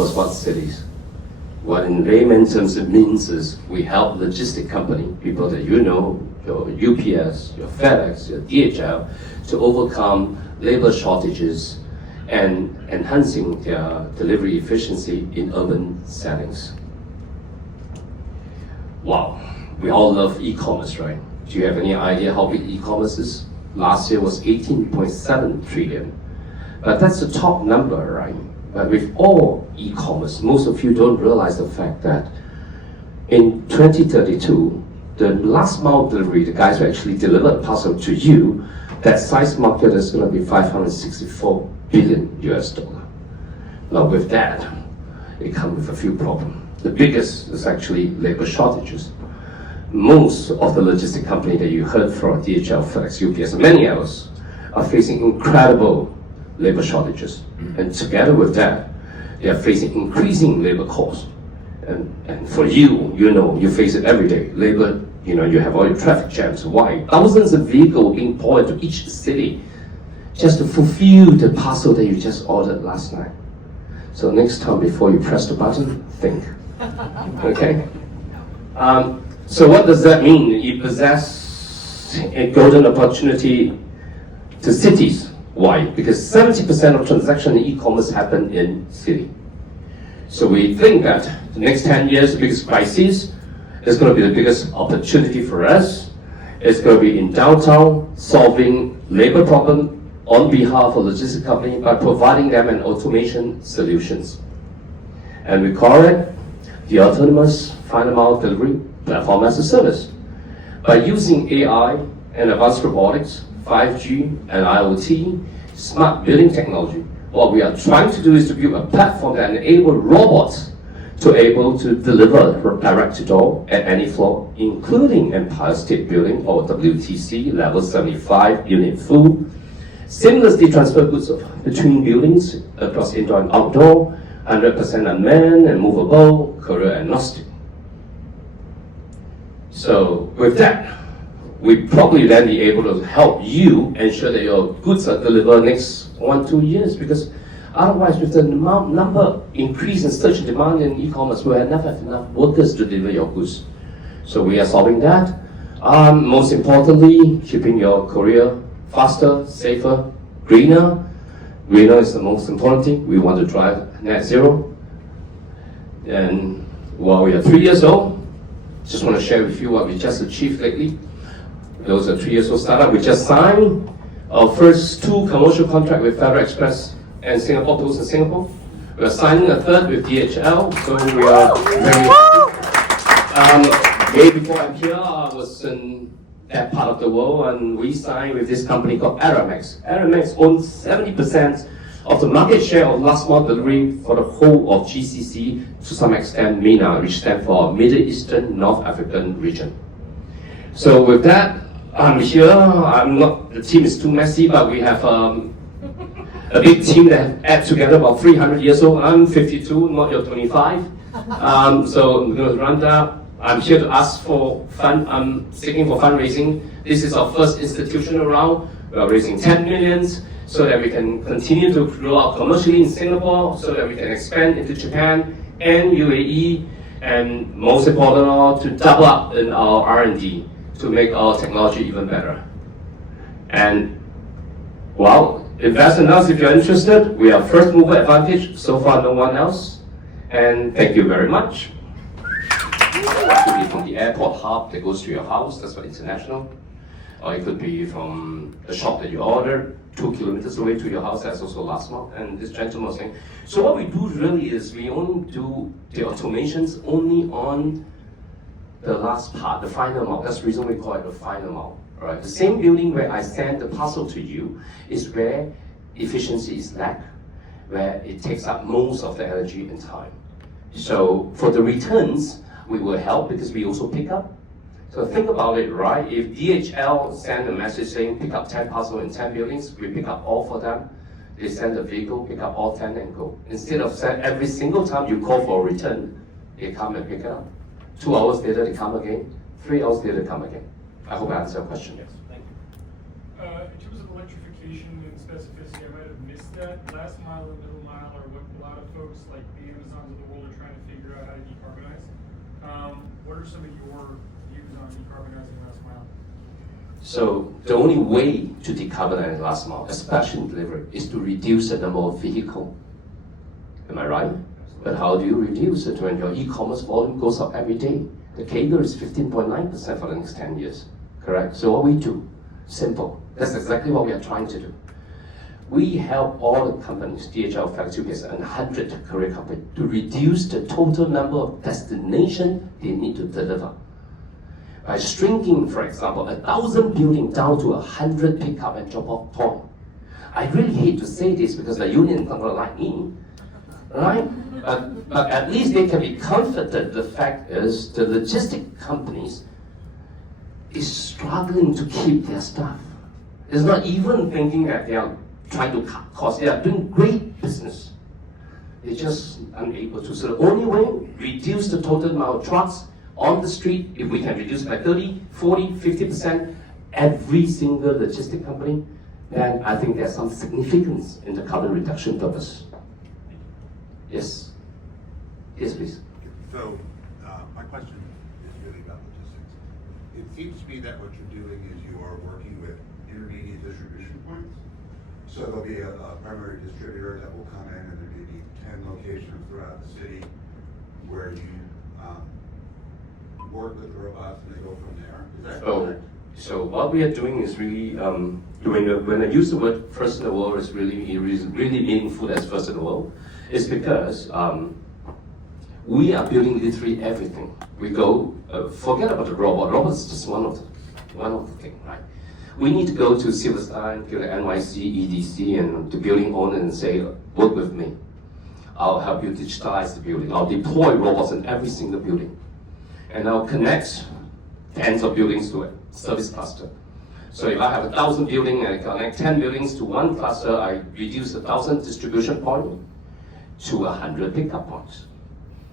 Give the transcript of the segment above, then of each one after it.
for smart cities. What in layman terms it means is we help logistic company, people that you know, your UPS, your FedEx, your DHL, to overcome labor shortages and enhancing their delivery efficiency in urban settings. Wow, we all love e-commerce, right? Do you have any idea how big e-commerce is? Last year was 18.7 trillion. But that's the top number, right? But with all e-commerce, most of you don't realize the fact that in 2032, the last mile delivery, the guys who actually deliver the parcel to you, that size market is going to be 564 billion US dollar. Now with that, it comes with a few problems. The biggest is actually labor shortages. Most of the logistic company that you heard from, DHL, FedEx, UPS, and many others, are facing incredible labor shortages. And together with that, they are facing increasing labor costs. And for you, you know, you face it every day. Labor, you know, you have all your traffic jams. Why? Thousands of vehicles being poured into each city just to fulfill the parcel that you just ordered last night. So next time before you press the button, think. Okay? So what does that mean? You possess a golden opportunity to cities. Why? Because 70% of transactions in e-commerce happen in city. So we think that the next 10 years, the biggest crisis is going to be the biggest opportunity for us. It's going to be in downtown, solving labor problem on behalf of logistics company by providing them an automation solutions. And we call it the autonomous final mile delivery platform as a service. By using AI and advanced robotics, 5G and IoT, smart building technology, what we are trying to do is to build a platform that enables robots to able to deliver direct to door at any floor, including Empire State Building or WTC level 75 unit full, seamlessly transfer goods between buildings across indoor and outdoor, 100% unmanned and movable, courier agnostic. So with that, we probably then be able to help you ensure that your goods are delivered next 1-2 years, because otherwise with the number increase in such demand in e-commerce, we will never have enough workers to deliver your goods. So we are solving that. Most importantly, keeping your courier faster, safer, greener. Greener is the most important thing. We want to drive net zero. And while we are 3 years old, just want to share with you what we just achieved lately. Those are 3 years old startup. We just signed our first 2 commercial contracts with Federal Express and Singapore Post in Singapore. We are signing a third with DHL, so we are very way before I'm here, I was in that part of the world, and we signed with this company called Aramex. Aramex owns 70% of the market share of last mile delivery for the whole of GCC, to some extent MENA, which stands for Middle Eastern North African region. So with that, I'm here. The team is too messy, but we have a big team that add together about 300 years old. I'm 52, not your 25. So I'm going to run that. I'm here to ask for fund. I'm seeking for fundraising. This is our first institutional round. We are raising 10 million so that we can continue to grow out commercially in Singapore, so that we can expand into Japan and UAE, and most important of all, to double up in our R&D to make our technology even better. And well, invest in us if you're interested. We are first mover advantage. So far, no one else. And thank you very much. It could be from the airport hub that goes to your house, that's for international. Or it could be from the shop that you ordered, 2 kilometers away to your house, that's also last month. And this gentleman was saying, so what we do really is we only do the automations only on the last part, the final mile. That's the reason we call it the final mile. Right? The same building where I send the parcel to you is where efficiency is lack, where it takes up most of the energy and time. So for the returns, we will help because we also pick up. So think about it, right? If DHL send a message saying pick up 10 parcels in 10 buildings, we pick up all for them. They send a vehicle, pick up all 10 and go. Instead of every single time you call for a return, they come and pick it up. 2 hours later, they come again. 3 hours later, they come again. I hope I answered your question. Yes, thank you. In terms of electrification and specificity, I might have missed that. Last mile and middle mile are what a lot of folks like being Amazons of the world are trying to figure out how to decarbonize. What are some of your views on decarbonizing last mile? So the only way to decarbonize last mile, especially in delivery, is to reduce the number of vehicles. Am I right? But how do you reduce it when your e-commerce volume goes up every day? The CAGR is 15.9% for the next 10 years, correct? So what we do, simple. That's exactly what we are trying to do. We help all the companies, DHL, FedEx, and 100 courier companies, to reduce the total number of destinations they need to deliver. By shrinking, for example, 1,000 buildings down to 100 pickup and drop-off points. I really hate to say this because the union is not going to like me, right? But at least they can be comforted. The fact is, the logistic companies is struggling to keep their staff. It's not even thinking that they are trying to cut costs. They are doing great business. They're just unable to. So the only way, reduce the total amount of trucks on the street. If we can reduce by 30, 40, 50%, every single logistic company, then I think there's some significance in the carbon reduction purpose. Yes. Yes, please. So, my question is really about logistics. It seems to me that what you're doing is you are working with intermediate distribution points. So there'll be a primary distributor that will come in, and there may be 10 locations throughout the city where you work with the robots and they go from there. Is that correct? So what we are doing is really, when I use the word first in the world, it's really meaningful as first in the world. It's because we are building literally everything. We go, forget about the robot. Robot is just one of the things, right? We need to go to Silverstein, to the NYC, EDC, and the building owner and say, work with me. I'll help you digitalize the building. I'll deploy robots in every single building. And I'll connect tens of buildings to a service cluster. So if I have 1,000 buildings and I connect 10 buildings to one cluster, I reduce 1,000 distribution points to 100 pickup points,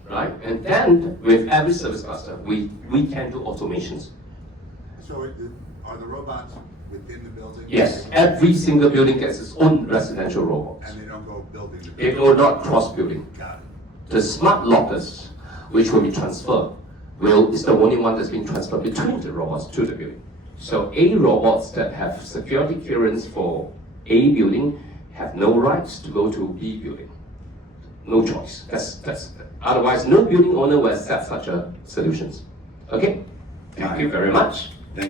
right? And then with every service cluster, we can do automations. So are the robots within the building? Yes, every single building gets its own residential robots. And they don't go building to They building? will not cross building. Got it. The smart lockers, which will be transferred, is the only one that's being transferred between the robots to the building. So A robots that have security clearance for A building have no rights to go to B building. No choice. That's otherwise no building owner will accept such a solutions. Okay? Thank you very much.